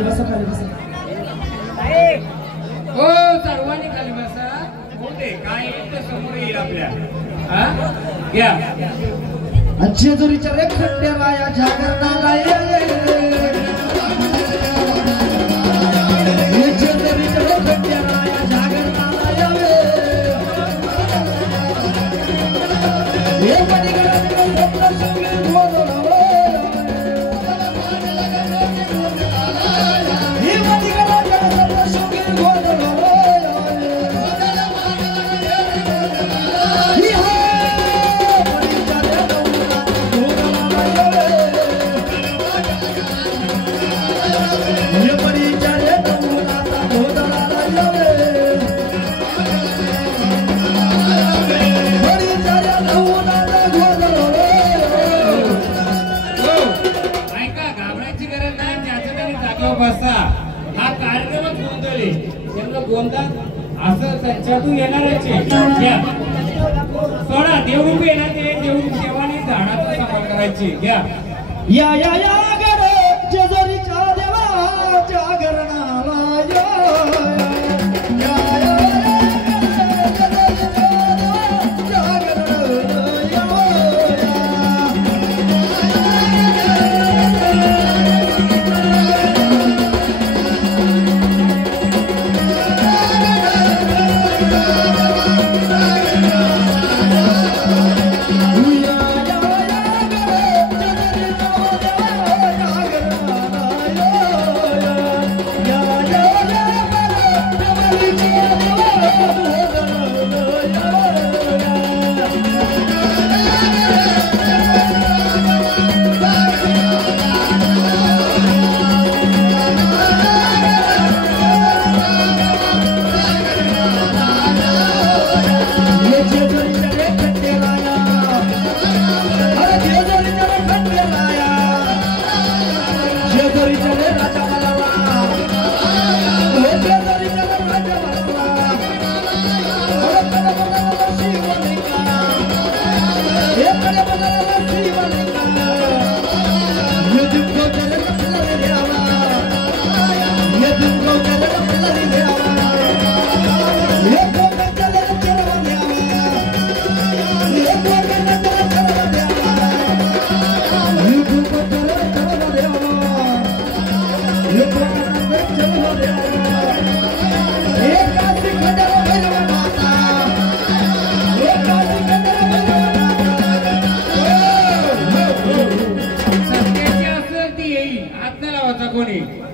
खाली बसा खाली बसा हो सर्वांनी खाली बसा होते काय येतं समोर येईल आपल्या घ्या जेजुरीच्या रे खड्ड्या राया जागरणाला जेजुरीच्या रे खड्ड्या राया जागरणाला यावे हे पलीकडे स्वप्न संगे बोलवले हे पलीकडे स्वप्न संगे बोलवले बसा हा कार्यक्रमच गोंधळे त्यांना गोंधळ असं त्यांच्यातून येणारच सोडा देवरूप येणार ते देवरूप देवाने झाडाचा सफर करायची घ्या या या या गरे जेजुरीच्या देवा जागरणाला या या या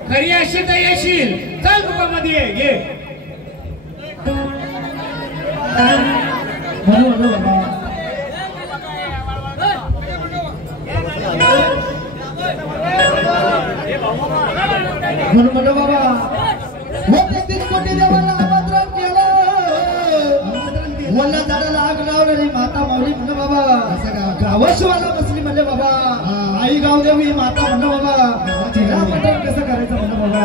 खरी अशी तर येशील चल रूपामध्ये ये म्हणून म्हणलं बाबा मोठे 3 कोटी देवाला आमंत्रण केलं वल्ल्या झाडाला आग लावलेली माता माऊली म्हणलं बाबा गावाशिवाला बसली म्हणले बाबा आई गावदेवी माता म्हणलं बाबा तिला मटण कसं करायचं म्हणलं बाबा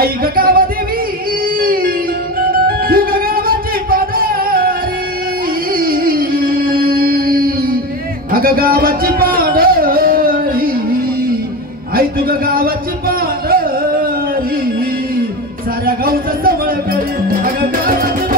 आई ग गावादेवी तू ग गावाची पाडरी अग गावाची पाडरी आई तू ग गावाची पाडरी साऱ्या गावचं सवळ करी अग गावाची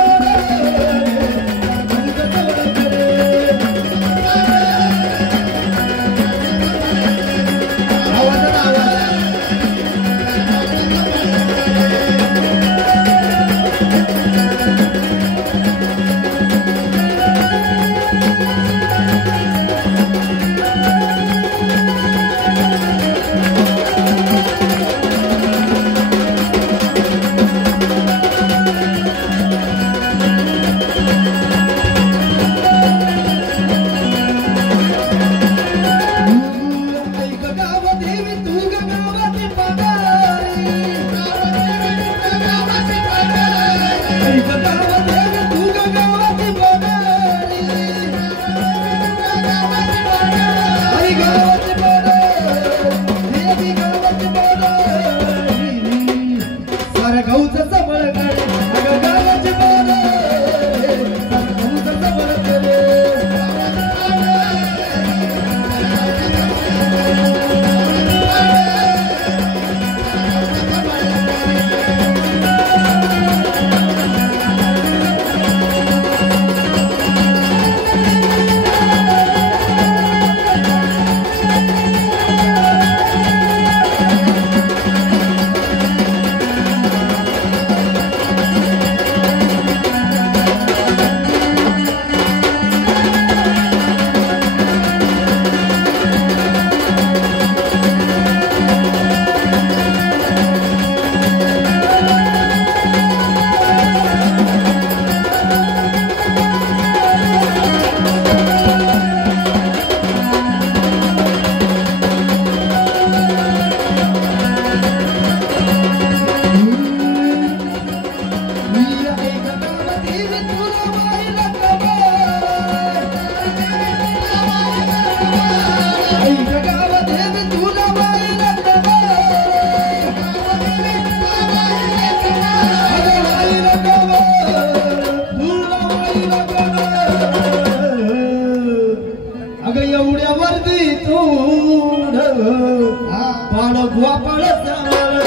गोपाळ चांगल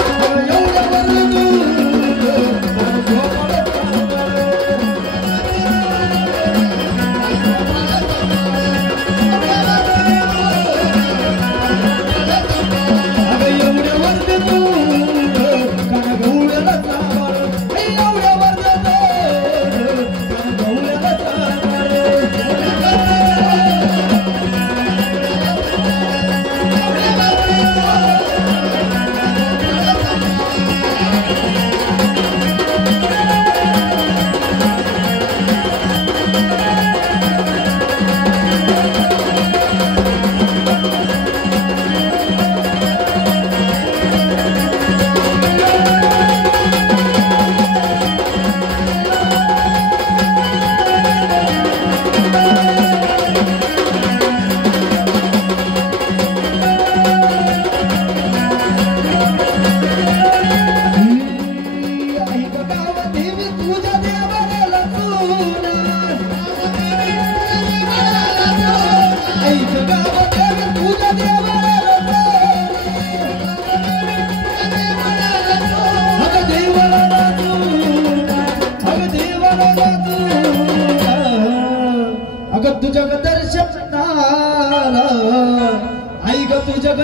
एवढ्या गोपाळ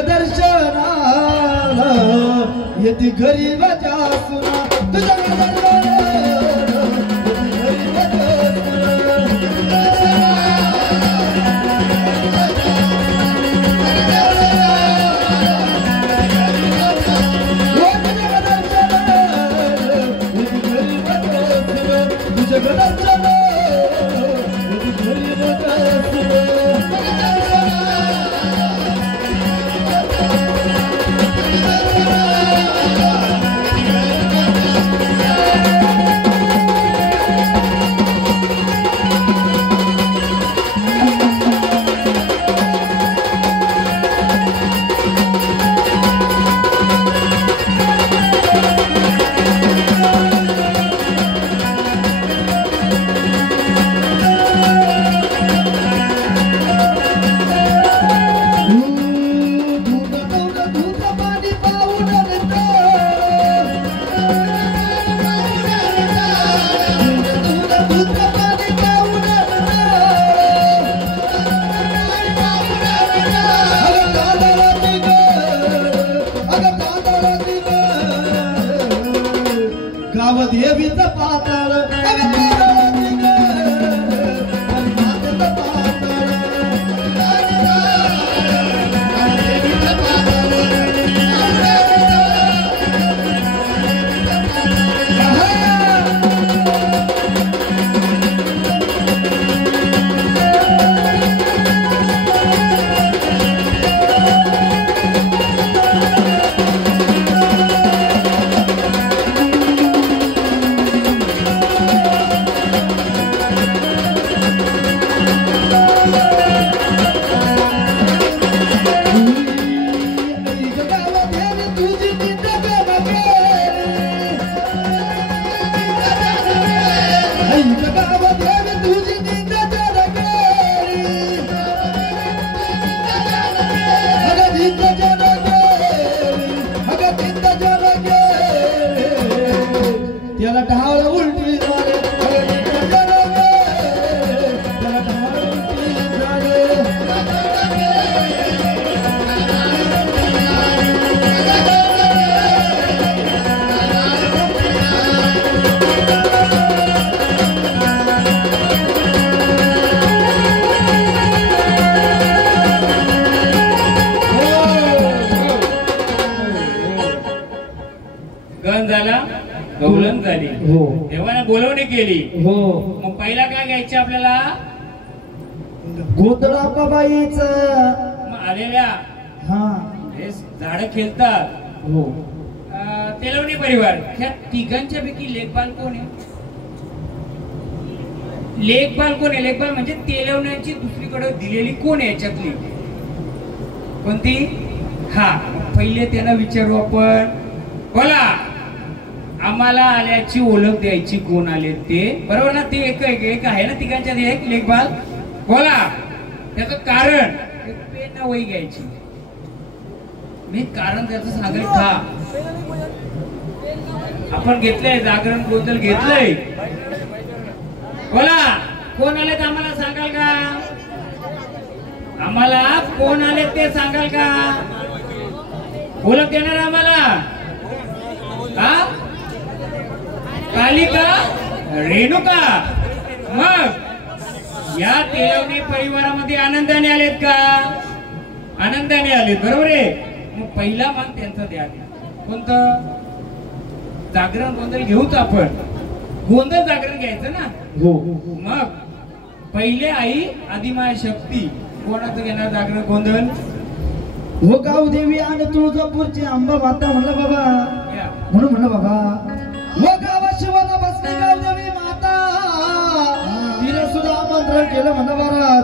दर्शनाला येते गरीबाच्या सुना तुझ्या देवीचं पाताळ त्याला ढाळ उलटी झाले गण झाला गवलन झाली हो देवाने बोलवणी केली हो मग पहिला काय घ्यायचे आपल्याला गोतडा बाईच मग आलेल्या हा हे झाड खेळतात हो तेलवणी परिवार ह्या तिघांच्या पैकी लेखपाल कोण आहे लेखपाल कोण आहे लेखपाल म्हणजे तेलवण्याची दुसरीकडे दिलेली कोण आहे याच्यातली कोणती हा पहिले त्यांना विचारू आपण बोला आम्हाला आल्याची ओळख द्यायची कोण आले ते बरोबर ना ते एक आहे ना तिघांच्यात एक लेखपाल बोला त्याचं कारण पेन वही घ्यायची मी कारण त्याचं सांगेल का. आपण घेतलंय जागरण गोंधळ घेतलंय. बोला कोण आले आम्हाला सांगाल का. आम्हाला कोण आले ते सांगाल का. ओळख देणार आम्हाला. कालिका रेणुका. मग या तेलवणी परिवारामध्ये आनंदाने आलेत का. आनंदाने आलेत बरोबर आहे. मग पहिला मान त्यांचा द्या. कोणतं जागरण गोंधळ घेऊच आपण. गोंधळ जागरण घ्यायचं ना. हो मग पहिले आई आदिमाय शक्ती. कोणाचं घेणार जागरण गोंधळ. हो गावदेवी आणि तुळजापूरची अंबा माता म्हणलं बाबा. म्हणून म्हणलं बाबा हो गावा शिवाला बसली गावदेवी माता. तिला सुद्धा आमंत्रण केलं म्हणलं महाराज.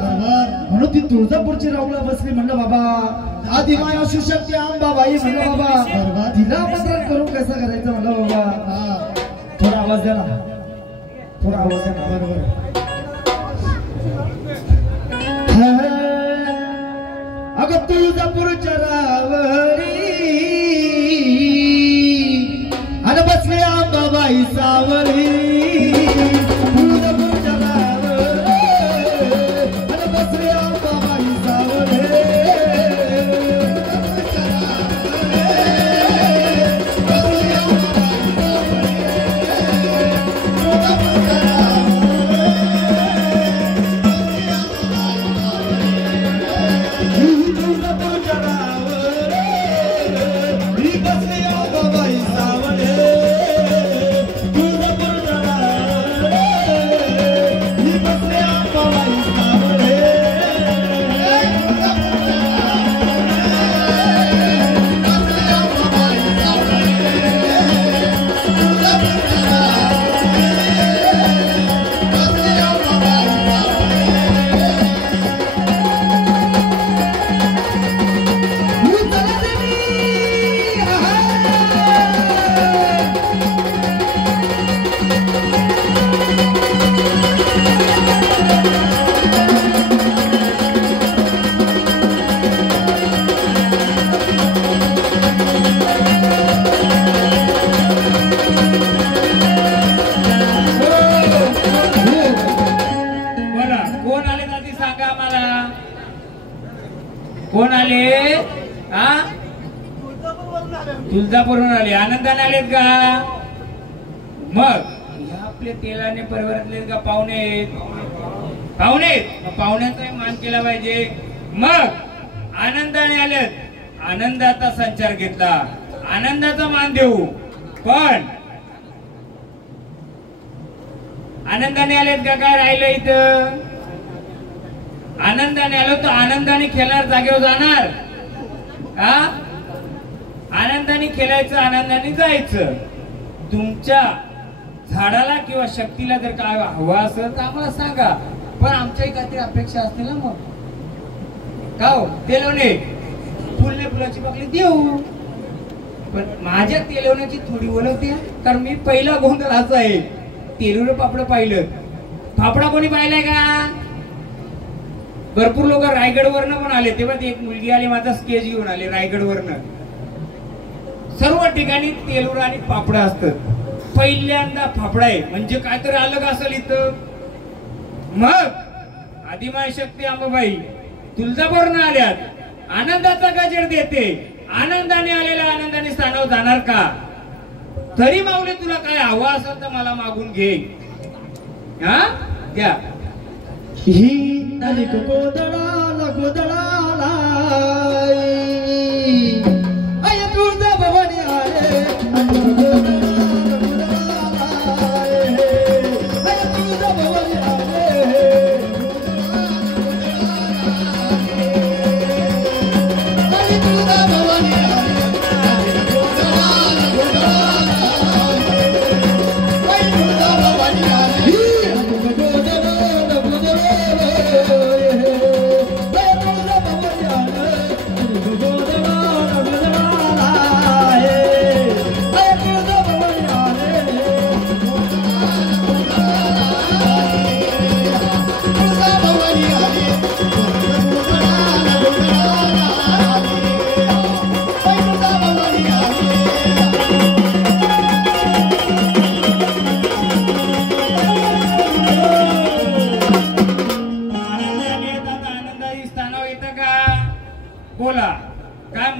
म्हणून ती तुळजापूरची राऊला बसली म्हणलं बाबा. आदिमाय शिवशक्ती अंबाबाई म्हणलं बाबा. तिला आमंत्रण करून कसं करायचं म्हणलं बाबा. थोडा आवाज द्या ना. थोडा आवाज द्या ना. बरोबर अगं तुळजापूरच्या रावरी आणि बसले अंबाबाई सावरी. तुळजापूरच्या रावरी आणि बसले अंबाबाई सावरी. कोण आले. तुळजापूरवरून आले. आनंदाने आलेत का. मग आपले तेलाने परिवारातले का पाहुणे. पाहुणे पाहुण्यांचा मान केला पाहिजे. मग आनंदाने आलेत. आनंदाचा संचार घेतला. आनंदाचा मान देऊ. पण आनंदाने आलेत का काय राहिलं इथं. आनंदाने आलो तर आनंदाने खेळणार जागेवर जाणार. आनंदाने खेळायचं आनंदाने जायचं. तुमच्या झाडाला किंवा शक्तीला जर काय हवं असेल तर आम्हाला सांगा. पण आमच्याही काहीतरी अपेक्षा असते ना. मग का हो तेलवणे फुलने फुलाची पाकळी देऊ. पण माझ्या तेलवण्याची थोडी ओळख द्या. कारण मी पहिला गोंधळ असा आहे. तेलवणे पापड पाहिलं. फाफडा कोणी पाहिलाय का. भरपूर लोक रायगडवरनं पण आले. तेव्हा एक मुलगी आली माझा स्केच घेऊन आले रायगडवरनं. सर्व ठिकाणी तेलुरा आणि पापडा असतात. पहिल्यांदा फाफडा आहे म्हणजे काहीतरी अलग असेल इथं. मग आदिमाय शक्ती अंबाबाई तुळजापूरनं आल्यात. आनंदाचा गजर देते. आनंदाने आलेला आनंदाने स्थानावर जाणार का. तरी माऊली तुला काय हवं असेल तर मला मागून घे. द्या. ही आली गोदळाला गोदळाला आय तुळजा भवानी आले. तुळजा भवानी आले.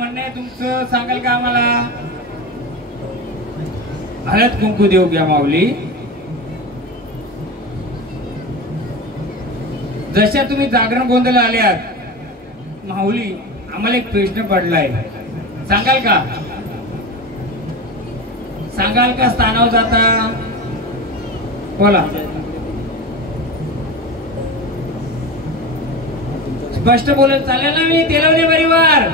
म्हणणं आहे तुमचं, सांगाल का आम्हाला? हळद कुंकू देऊ घ्या माऊली. जशा तुम्ही जागरण गोंधळ आल्यात माऊली, आम्हाला एक प्रश्न पडलाय, सांगाल का? सांगाल का स्थानावर जाता? बोला. स्पष्ट बोलत चालेल ना? मी तेलवणे परिवार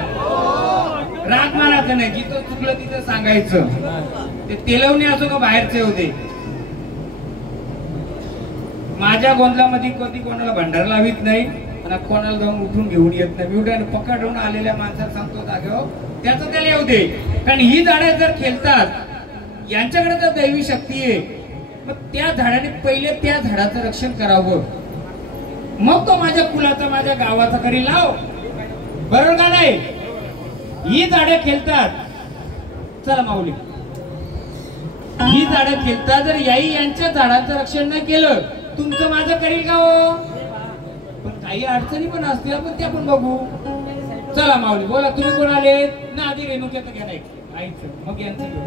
राग मानायचं नाही, जिथं चुकलं तिथं सांगायचं. ते तेलवणे असो का बाहेरचे होते. माझ्या गोंधळामध्ये कधी कोणाला भंडारा लावित नाही आणि कोणाला जाऊन उठून घेऊन येत नाही. मी उठाने पकडून आलेल्या माणसाला सांगतो जागेवर त्याचं त्याला येऊ दे. कारण ही झाडं जर खेळतात यांच्याकडे तर दैवी शक्ती आहे, मग त्या झाडाने पहिले त्या झाडाचं रक्षण करावं, मग तो माझ्या कुलाचा माझ्या गावाचा करी लाव. बरोबर का नाही? ही झाडं खेळतात. चला माऊली, ही झाडं खेळतात, जर याही यांच्या झाडाचं रक्षण नाही केलं तुमचं माझं करील का हो? पण काही अडचणी पण असतील, आपण त्या पण बघू. चला माऊली, बोला तुम्ही कोण आले ना? आधी रेणुक्याचं घ्या नाही आईचं, मग यांचं घेऊ.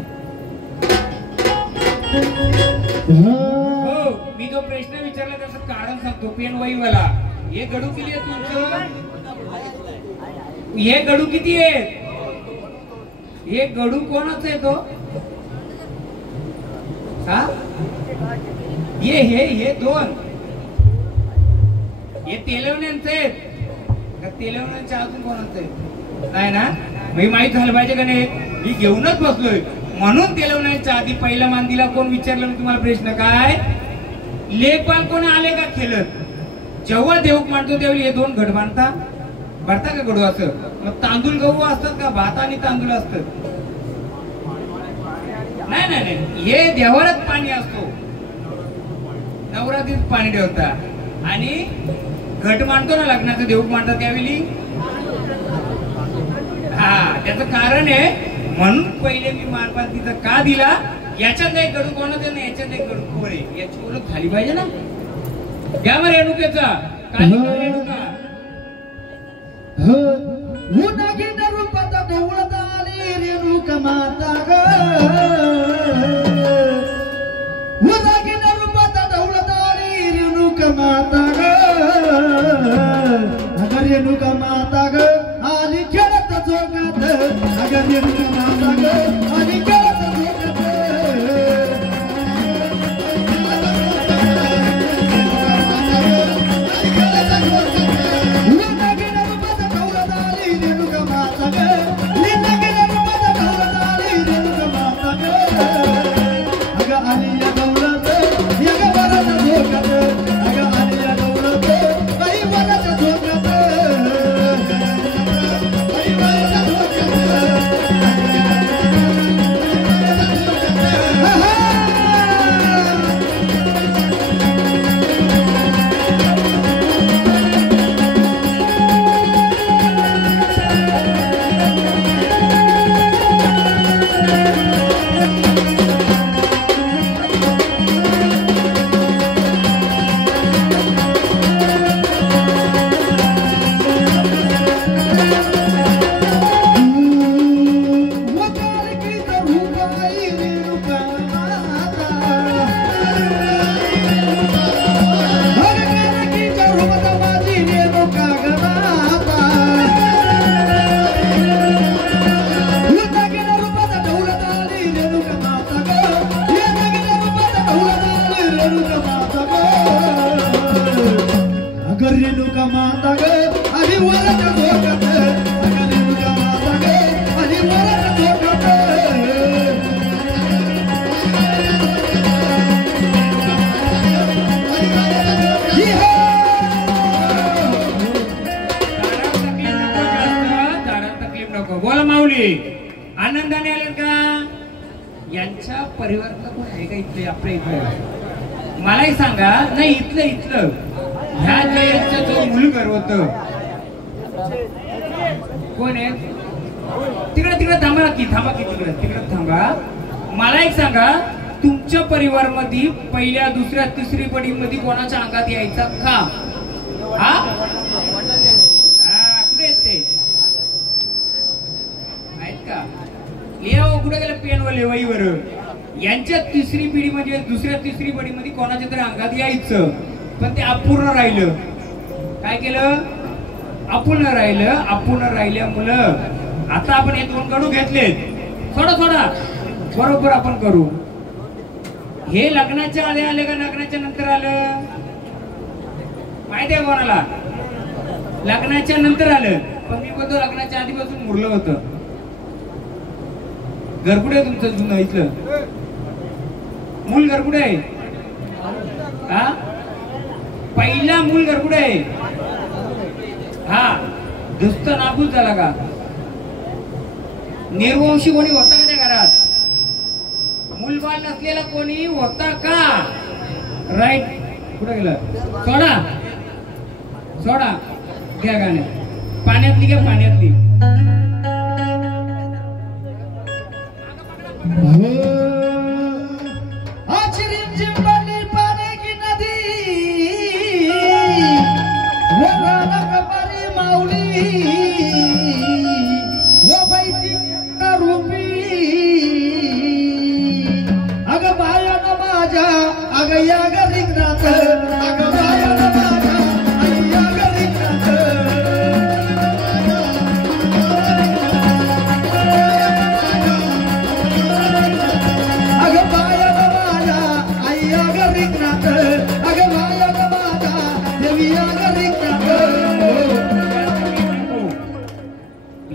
हो, मी जो प्रश्न विचारला त्याचं कारण सांगतो. पेन वही वाला, हे गडू किती आहे तुमचं? हे गडू किती आहे? हे गडू कोणाचं आहे तो? हा, हे दोन हे तेलवण्यांचे आहेत का? तेलवण्यांच्या अजून कोणाचं आहे? नाही ना? मी माहित झालं पाहिजे का नाही? मी घेऊनच बसलोय म्हणून तेलवण्यांच्या आधी पहिला मान दिला. कोण विचारलं मी तुम्हाला प्रश्न? काय लेखपाल कोण आले का खेळत? जेव्हा देऊक मांडतो त्यावेळी हे दोन घट बांधता भरता का गडू असं? मग तांदूळ गहू असतात का? भात आणि तांदूळ असतात? नाही नाही नाही, हे देवालाच पाणी असतो. नवरात्रीत पाणी ठेवता आणि घट मांडतो ना लग्नाचं देऊक मांडतात त्यावेळी. हा, त्याचं कारण आहे म्हणून पहिले मी मानपान तिथं का दिला. याच्यात नाही गडू कोणाचं नाही, याच्यात नाही गडू कोण आहे याची ओळख झाली पाहिजे ना. घ्या मग रेणुकेचा रेणुका. रेणुका माता ग, रेणुका माता ग, अगर रेणुका माता ग आली खेळत जोगात, अगर रेणुका माता ग आली खेळत जोगात. रेणुका माता ग, अगं आली या दौलत या वरात झोकात, अगं आली या दौलत बाई वरात झोकात, बाई वरात झोकात. रेणुका माता ग आली वरात झोकात, अगं रेणुका माता ग आली वरात झोकात. तकलीफ नको. बोला माऊली, आनंदाने आले का? यांच्या परिवारातलं कोण आहे का इथले? आपल्या इथलं मलाही सांगा. नाही इथलं ह्या जयंतचं जो मुलगा होत कोण आहे? तिकडे थांबा की तिकडे थांबा. मला एक सांगा, तुमच्या परिवार मध्ये पहिल्या दुसऱ्या तिसरी पडी मध्ये कोणाच्या अंगात यायचा का? हा, कुठे येते? का? लिहावं कुठे गेलं पेनवाले वहीवर. यांच्या तिसरी पिढी म्हणजे दुसऱ्या तिसरी पिढीमध्ये कोणाच्या तरी अंगात यायचं, पण ते अपूर्ण राहिलं. काय केलं? अपूर्ण राहिलं. अपूर्ण राहिल्यामुळं आता आपण हे 2 गडू घेतले. थोडा बरोबर आपण करू. हे लग्नाच्या आधी आले का लग्नाच्या नंतर आलं? माहिती आहे कोणाला? लग्नाच्या नंतर आलं. पण मी बोलतो लग्नाच्या आधीपासून मुरलं होतं. घरकुडे तुमचं जुनं इथलं मूल घरकुडे आहे. हा पहिला मूल घरकुडे आहे. हा दुस्त नाबूद झाला का? निर्वंशी कोणी होता का त्या घरात? मूलबाळ नसलेला कोणी होता का? राईट. कुठं गेलं? सोडा घ्या गाणे. पाण्यातली घ्या, पाण्यातली.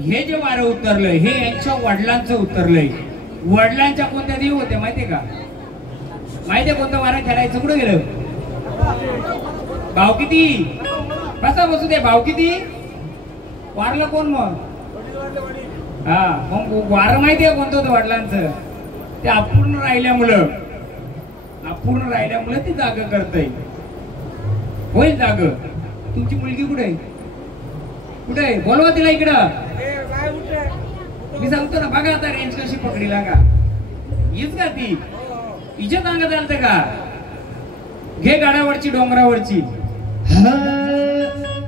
हे जे वारं उतरलंय हे यांच्या वडिलांचं उतरलंय. वडिलांच्या कोणत्या देव होत्या माहितीये का? माहितीये कोणतं वारं खेळायचं? कुठं गेलं? भाव किती? कसा बसू दे. भाव किती? वारलं कोण मग? हा मग वारं माहितीये कोणतं होतं वडिलांचं? ते अपूर्ण राहिल्यामुळं ते जाग करतय. होईल जाग. तुमची मुलगी कुठे आहे? कुठे आहे? बोलवा तिला इकडं. मी सांगतो ना, बघा आता रेंज कशी पकडीला का? हीच का ती? हिच्या अंगात आलत का? घे गाडावरची, डोंगरावरची.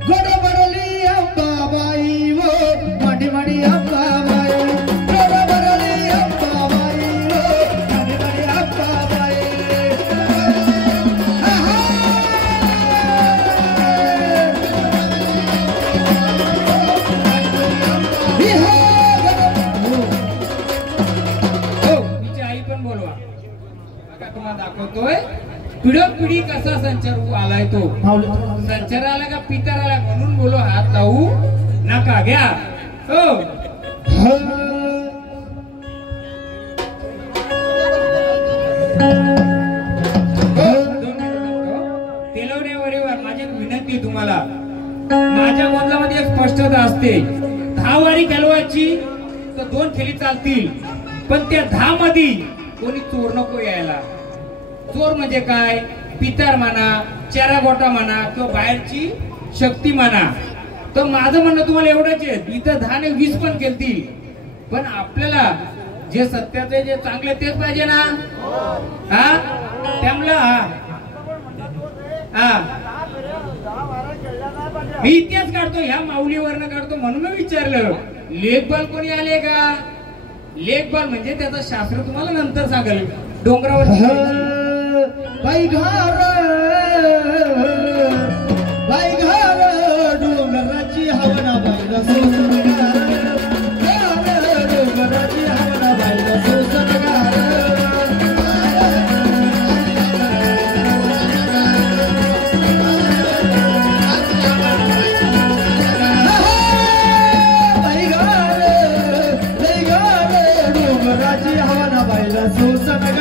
गोडबडली अंबाबाई वो माडी माडी अंबाबाई. गोडबडली अंबाबाई वो माडी माडी अंबाबाई. तिची आई पण बोलवा. बघा तुम्हाला दाखवतोय पिढी कसा संचार आलाय. तो संचार आला का पितर आला म्हणून बोलो हात लावू नका. घ्या. हो तेलवण्यावर माझी विनंती तुम्हाला. माझ्या गोंधळामध्ये एक स्पष्टता असते. 10 वारी केलवाची तर 2 खेळी चालतील, पण त्या 10 मध्ये कोणी चोर नको यायला. चोर म्हणजे काय? पितर म्हणा, चेरागोटा म्हणा किंवा बाहेरची शक्ती म्हणा. तर माझं म्हणणं तुम्हाला एवढंच आहे, इथं 10 ने 20 पण केलतील, पण आपल्याला जे सत्याचे जे चांगले तेच पाहिजे ना. हा त्यामुळं मी इतिहास काढतो, ह्या माऊलीवरनं काढतो म्हणून मी विचारलं. लेखबाल कोणी आले का? लेखबाल म्हणजे त्याचं शास्त्र तुम्हाला नंतर सांगेल. डोंगरावर बाई घर डोंगराची हवना बाईला सोसनगार. डोंगराची हवना बाईला सोसनगार. डोंगराची हवना बाईला सोसनगार.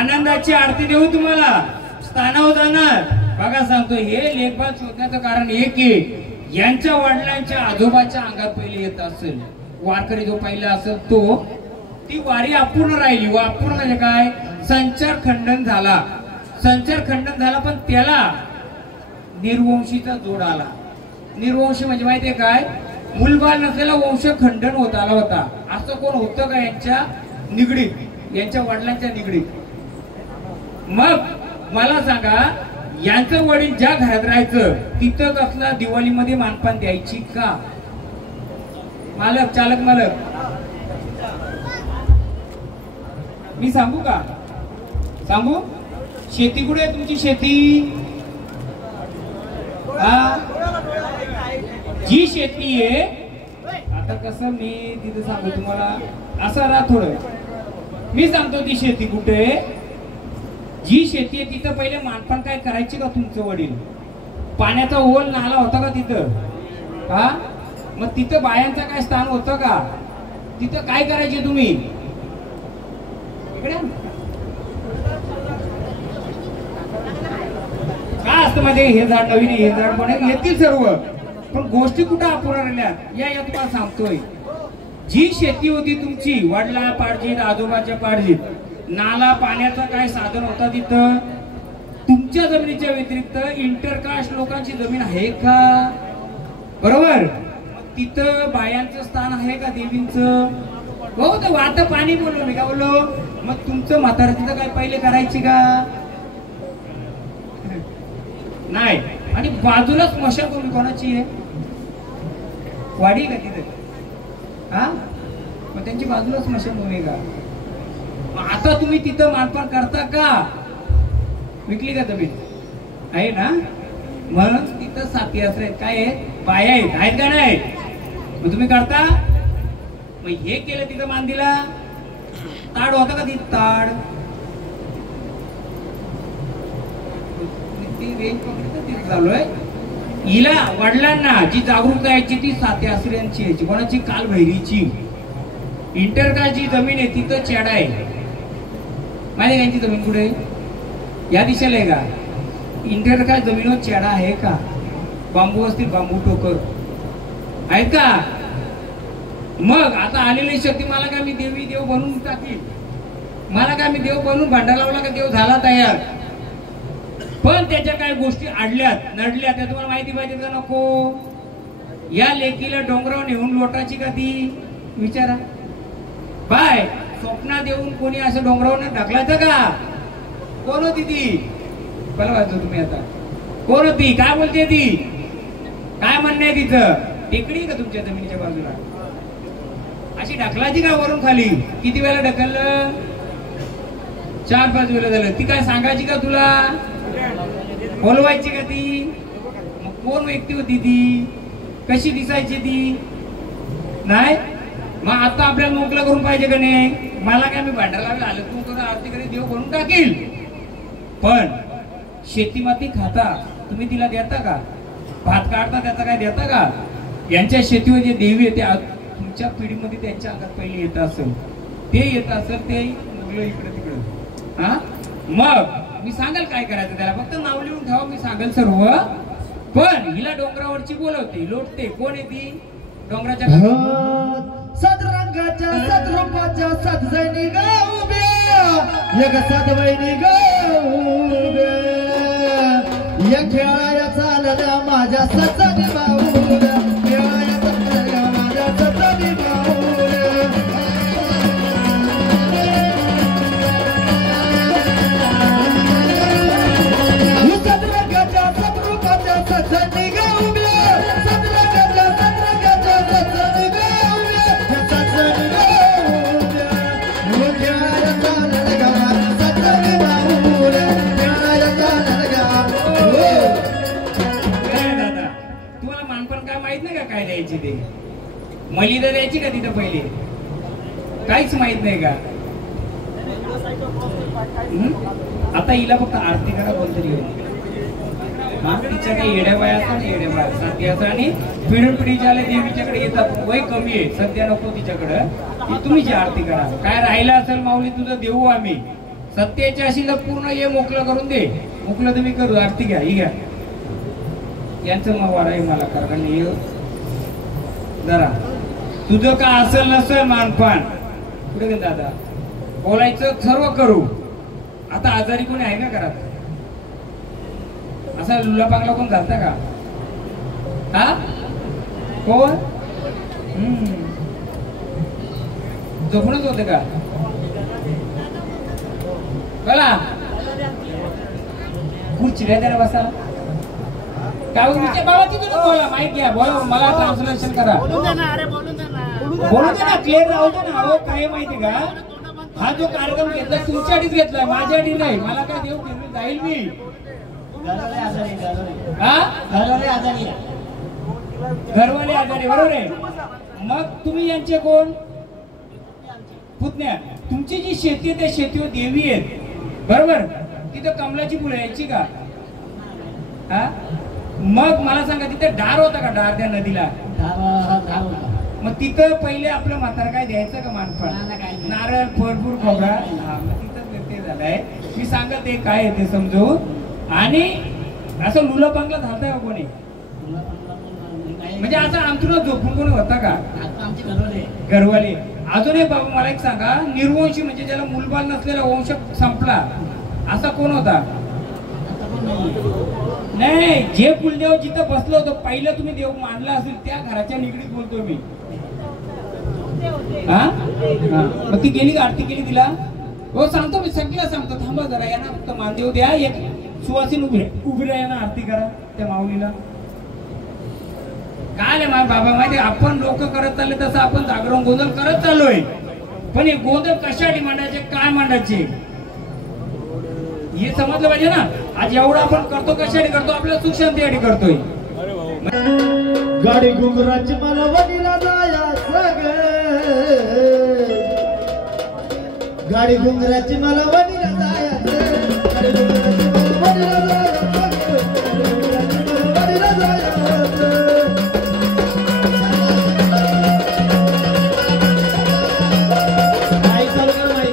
आनंदाची आरती देऊ तुम्हाला, स्थानावर जाणार. बघा सांगतो, हे लेखबाल शोधण्याचं कारण एक आहे, यांच्या वडिलांच्या आजोबाच्या अंगात पहिले येत असेल. वारकरी जो पहिला असेल तो, ती वारी अपूर्ण राहिली. व अपूर्ण म्हणजे काय, संचार खंडन झाला. संचार खंडन झाला, पण त्याला निर्वंशीचा जोड आला. निर्वंशी म्हणजे माहितीये काय, मुलबाल नसलेला वंश खंडन होत आला होता. असं कोण होतं का यांच्या निगडीत, यांच्या वडिलांच्या निगडीत? मग मला सांगा, यांचं वडील ज्या घरात राहायचं तिथं कसला दिवाळीमध्ये मानपान द्यायची का? मालक, चालक मालक, मी सांगू का? सांगू? शेती कुठे आहे तुमची? शेती जी शेती आहे, आता कसं मी तिथे सांगू तुम्हाला, असं राहा थोडं. मी सांगतो ती शेती कुठे, जी शेती आहे तिथं पहिले मानपान काय करायची का तुमचं वडील? पाण्याचा ओल नाला होता का तिथं? हा, मग तिथं बायांचं काय स्थान होतं का? तिथं काय करायचे तुम्ही? इकडे काय असतं मध्ये, हे झाड नवीन, हे झाड पण येतील सर्व, पण गोष्टी कुठं अपूर्ण राहिल्या या तुम्हाला सांगतोय. जी शेती होती तुमची वडिला पाडजीत, आजोबाच्या पाडजीत, नाला पाण्याचा काय साधन होता तिथं? तुमच्या जमिनीच्या व्यतिरिक्त इंटरकास्ट लोकांची जमीन आहे का? बरोबर. तिथं बायांचं स्थान आहे का देवींचं? हो, तर वाट पाणी बोललो मी, का बोललो? मग तुमचं म्हातारं तिथं काय पहिले करायची का? नाही. आणि बाजूला स्मशानभूमी कोणाची आहे? वाडी का तिथे? हा, मग त्यांची बाजूला स्मशानभूमी का? आता तुम्ही तिथं मानपान करता का? विकली का जमीन? आहे ना, म्हणून तिथं साथी असं काय आहे, बाया आहेत का नाही? मग तुम्ही करता. मग हे केलं तिथं मान दिला, ताड होता का तिथं? ताड चालूय. हिला वडिलांना जी जागरूकता यायची ती साथी आश्रयांची यायची. कोणाची? कालभैरीची. इंटरकास्टची जमीन आहे तिथं चेडा आहे. माहिती त्यांची जमीन कुठे? या दिशेला आहे का? इंटरकास्ट जमीनवर चेडा आहे का? बांबू असतील, बांबू टोकर आहेत का? मग आता आलेली शक्ती मला काय, मी देवी देव बनवून टाकील? मला काय, मी देव बनवून भांडा लावला का देव झाला तयार? पण त्याच्या काही गोष्टी अडल्यात, नडल्यात, त्या तुम्हाला माहिती पाहिजे का नको? या लेकीला डोंगरावर नेऊन लोटाची का ती? विचारा. बाय स्वप्नात येऊन कोणी असं डोंगरावर ढकलायचं का? कोण होती ती? बरं वाचतो तुम्ही आता. कोण होती? काय बोलते ती? काय म्हणणं आहे तिचं? टेकडी का तुमच्या जमिनीच्या बाजूला? अशी ढकलायची का वरून खाली? किती वेळा ढकललं? 4-5 वेळा झालं. ती काय सांगायची का तुला? बोलवायची का ती? मग कोण व्यक्ती होती ती? कशी दिसायची ती? नाही. मग आता आपल्याला मोकळं करून पाहिजे का नाही? मला काय, मी भांडायला आलं तू करून आरती करी देव बनवून टाकील. पण शेती माती खाता तुम्ही तिला देता का? भात काढता त्याचा काय देता का? यांच्या शेतीवर जे देवी आहे त्या तुमच्या पिढीमध्ये त्यांच्या अंगात पहिले येत असेल, ते येत असेल, ते मुलं इकडे तिकडे. हा, मग मी सांगाल काय करायचं त्याला, फक्त नाव लिहून ठेवा, मी सांगेल सर्व. पण हिला डोंगरावरची बोलवते, लोटते. कोण आहे ती? डोंगराच्या सदरंगाच्या सदरूपाच्या सदजणी गाऊब्या, एक सदवैनी गाऊब्या, या खेळाया चालल्या माझ्या सजनी बाऊल्या, खेळाया चालल्या माझ्या सजनी बाऊल्या. सदरंगाच्या सदरूपाच्या सदजणी गाऊब्या, सदरंगाच्या सदरंगाच्या सदजणी गाऊब्या, सदजणी गाऊब्या, खेळाया चालल्या माझ्या सजनी बाऊल्या, खेळाया चालल्या. तुम्हाला मानपण काय माहित नाही का? काय द्यायची ते? मलिदा द्यायची का तिथं पहिले? काहीच माहित नाही का? आता हिला फक्त आरती करा कोणतरी. तिच्या काही येड्या बाया असतात, येड्या बाया साथी असतात, आणि पिढून पिढीच्या देवीच्याकडे येतात. वय कमी आहे सध्या, नको तिच्याकडं. तुम्ही जी आरती करा. काय राहिला असेल माऊली तुझं देऊ आम्ही सत्याची अशी तर पूर्ण ये मोकळं करून दे. मोकळं तर मी करू. आरती घ्या, ही घ्या. यांचं मग वारा आहे मला कारण हे जरा तुझं का असेल नसेल मानपान पुढे गे दादा बोलायचं सर्व करू. आता आजारी कोणी आहे का घरात? असा लुला पांगला कोण जाता का? हा कोण? झोपूनच होते का? बोला खुर्ची द्या त्याला बसा. काय बाबा तिथून बोला माहिती घ्या. बोला मला ट्रान्सलेशन करा. बोलू दे ना क्लिअर राहू दे ना. अहो काय माहिती का हा जो कार्यक्रम घेतला तुमच्यासाठीच घेतलाय माझ्यासाठी नाही. मला काय देऊ जाईल मी. घरवाले आजारी बरोबर आहे. मग तुम्ही यांचे कोण? पुतण्या. तुमची जी शेती आहे त्या शेतीवर देवी आहेत बरोबर. तिथं कमलाची फुलं यायची का? हा मग मला सांगा तिथे डार होता का? डार त्या नदीला मग तिथं पहिले आपलं म्हातारा काय द्यायचं का मानपण? नारळ भरपूर खोबरा. मग तिथं ते झालंय. मी सांगत ते काय आहे ते समजून. आणि असं लुलं पांगला झालतंय का कोणी? म्हणजे असं आमचं झोपून कोणी होता का? घरवाले. अजूनही बाबा मला एक सांगा निर्वंशी म्हणजे ज्याला मुलबाल नसलेला वंश संपला असा कोण होता? नाही जे कुलदेव जिथं बसलो होतो पहिलं तुम्ही देव मानला असेल त्या घराच्या निगडीत बोलतो मी. हा मग ती गेली का? आरती केली तिला? हो सांगतो मी सगळं सांगतो. थांबा जरा यांना फक्त मानदेव द्या. एक सुवासीन उभी राहा यांना आरती करा त्या माऊलीला. काय मा बाबा माहिती आपण लोक करत चालले तसं आपण जागरण गोंधळ करत चाललोय. पण हे गोंधळ कशासाठी मांडायचे काय मांडायचे हे समजलं पाहिजे ना. आज एवढं आपण करतो कशासाठी करतो? आपल्या सुख शांतीसाठी करतोय. गाडी घुंगराची मला वडीला जायचं ग. गाडी घुंगराची मला वडीला जायचं. गाडी घुंगराची मला वडीला जायचं. वडीला जायचं. नाही चालू कर नाही.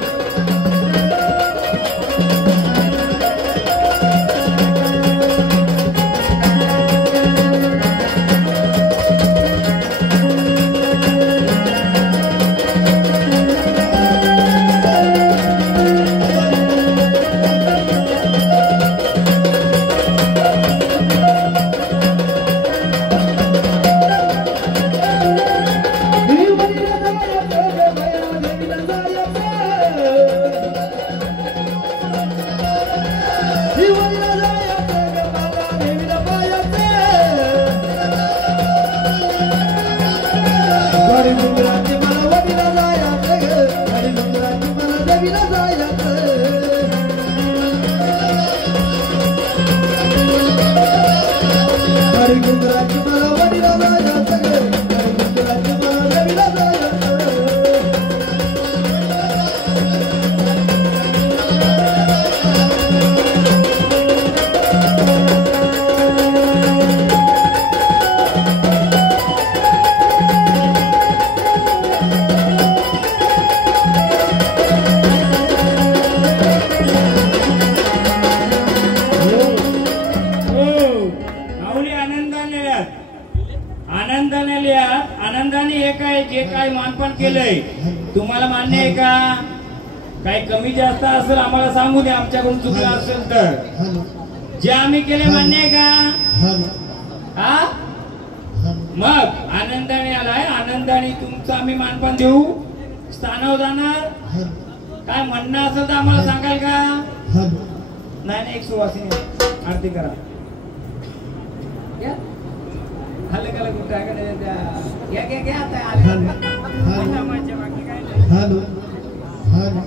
आनंदाने हे काय जे काय मानपान केलंय तुम्हाला मान्य आहे का? काही कमी जास्त असेल आम्हाला सांगू द्या. आमच्याकडून चुकलं असेल तर. जे आम्ही केले मान्य आहे का? हा मग आनंदाने आलाय. आनंदाने तुमचं आम्ही मानपान देऊ. स्थानावर जाणार काय म्हणणं असेल तर आम्हाला सांगाल का? नाही नाही एक सुवासिनी आरती करा. हल्ले कला कुठे आहे का? घ्या घ्या घ्या आता हॅलो हॅलो.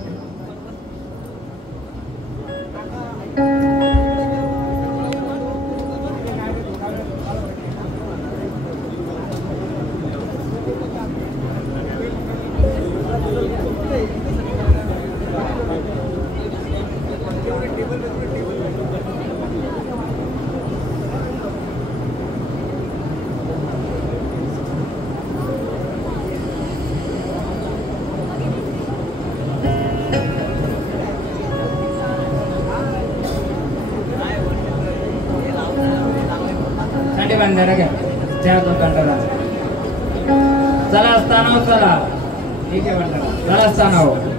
भंडारा घ्या त्या दोन भंडारा चला स्थानावर चला ठीक आहे भंडारा चला स्थानावर